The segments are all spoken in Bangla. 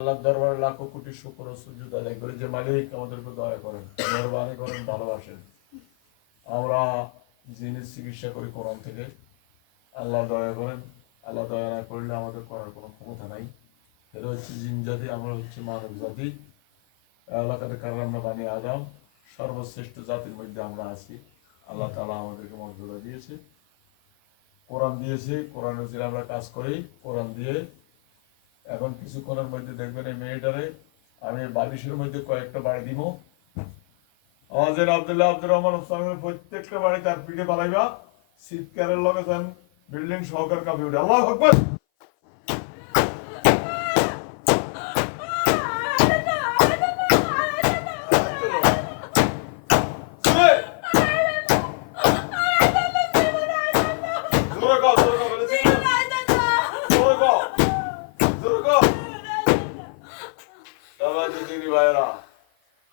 আল্লাহর দরবারে লাখো কোটি শুকর ও সুজুদ আদায় করি যে মালিক আমাদেরকে দয়া করেন, মেহরবানি করেন, ভালোবাসেন। আমরা জিনের চিকিৎসা করি কোরআন থেকে। আল্লাহ দয়া করেন। আল্লাহ দয়া না করলে আমাদের করার কোনো ক্ষমতা নাই। এটা হচ্ছে জিন জাতি, আমরা হচ্ছে মানব জাতি। আল্লাহ তাদের কারণে আমরা বানি আদম, সর্বশ্রেষ্ঠ জাতির মধ্যে আমরা আছি। আল্লাহ তাআলা আমাদেরকে মর্যাদা দিয়েছে, কোরআন দিয়েছে, কোরআনের উপর আমরা কাজ করি। কোরআন দিয়ে এখন কিছুক্ষণের মধ্যে দেখবেন এই মেয়েটারে আমি বালিশের মধ্যে কয়েকটা বাড়ি দিব। আমাদের আব্দুল্লাহ আব্দুর রহমান ওসমানের প্রত্যেকটা বাড়ি তার পিঠে বানাইবা, শীতকারের লগে যান বিল্ডিং সহকার কাঁপে উঠে। আল্লাহু আকবার।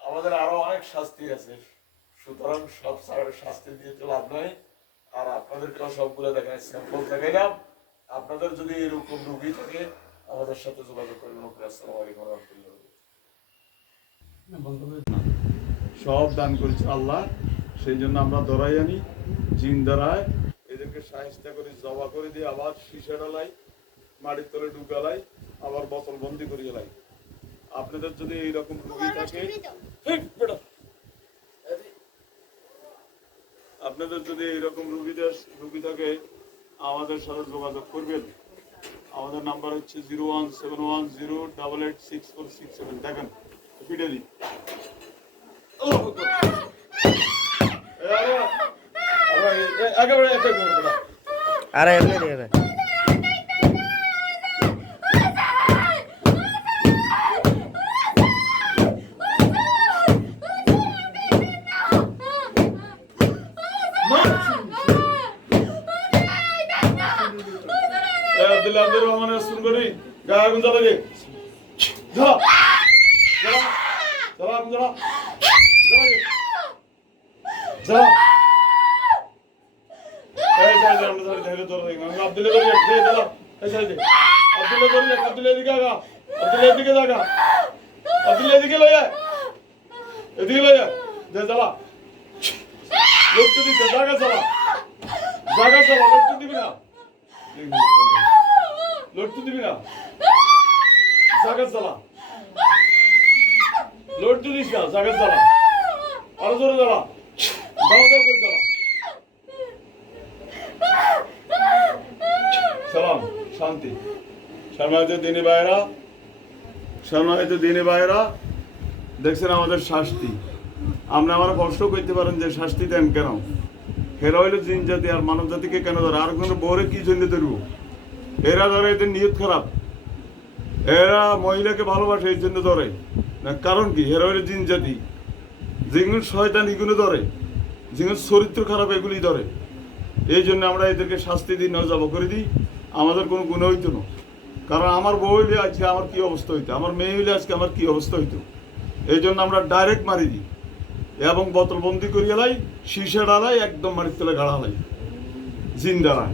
আমাদের আরো অনেক শাস্তি আছে, সুতরাং সব শাস্তি দিয়ে তো লাভ নাই। আর আপনাদেরকেও সবগুলো দেখাই, স্যাম্পল দেখাইলাম। আপনাদের যদি এরকম রুগী থাকে আমাদের সাথে যোগাযোগ করবেন। আসসালামু আলাইকুম ওয়া রাহমাতুল্লাহ। সব দান করেছে আল্লাহ, সেই জন্য আমরা ধরাই আনি, জিন ধরায় এদেরকে সাহায্য করে জবা করে দিয়ে আবার শিশা ডালাই, মাটির তলে ঢুকালাই, আবার বোতল বন্দি করে লাই। আপনাদের যদি এইরকম রোগী থাকে, আপনাদের যদি এইরকম রোগী থাকে আমাদের সাথে যোগাযোগ করবেন। আমাদের নাম্বার হচ্ছে 01710886467। দেখেন ফিটে দিই। আরে এমনি দিয়ে দেন। আব্দুল্লাহ আব্দুর রহমানের শুন করি গায়ে আগুন জ্বালাবে। জ্বালা জ্বালা জ্বালা আগুন জ্বালা জ্বালা। এই সাইড আমরা ধরে ধরে ধরে আমি আব্দুল্লাহ করি দে জ্বালা। এই সাইড আব্দুল্লাহ করি, আব্দুল্লাহ এদিকে আগা, আব্দুল্লাহ এদিকে জায়গা, আব্দুল্লাহ এদিকে লইয়া, এদিকে লইয়া দে জ্বালা। লোক তো দিতে জায়গা জ্বালা, জায়গা জ্বালা, লোক তো দিবি না, লোড তো দিবি না, জাগাত জ্বালা, লোড তো দিস না, জাগাত জ্বালা, আরো জোরে জ্বালা, দাও দাও করে জ্বালা। সালাম, শান্তি। সম্মানিত দিনী ভাইরা, সম্মানিত দিনী ভাইরা, দেখছেন আমাদের শাস্তি। আমরা আমার প্রশ্ন করতে পারেন যে শাস্তি দেন কেন? এরা হইলো জিন জাতি, আর মানব জাতিকে কেন ধরে? আর কোনো বউরে কি জন্য ধরব? এরা ধরে এদের নিয়ত খারাপ, এরা মহিলাকে ভালোবাসে এই জন্য ধরে না। কারণ কি? এরা হইলো জিন জাতি, যেগুলো শয়তান এগুলো ধরে, যেগুলো চরিত্র খারাপ এগুলি ধরে। এই জন্য আমরা এদেরকে শাস্তি দিই, নজব করে দিই। আমাদের কোনো গুণ হইতো না। কারণ আমার বউ হইলে আজকে আমার কি অবস্থা হইতো, আমার মেয়ে হইলে আজকে আমার কি অবস্থা হইতো। এই জন্য আমরা ডাইরেক্ট মারি দিই এবং বোতল বন্দি করিয়ে লাই, শিশা ডালাই, একদম মাটির তলে গাড়া লাই, জিন ডালাই।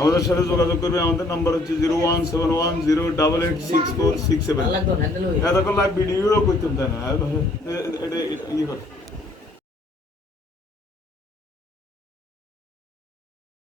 আমাদের সাথে যোগাযোগ করবে। আমাদের নাম্বার হচ্ছে 01710886467। এতক্ষণ লাইভ ভিডিও করতে দেয় না, এটা ইয়ে করে।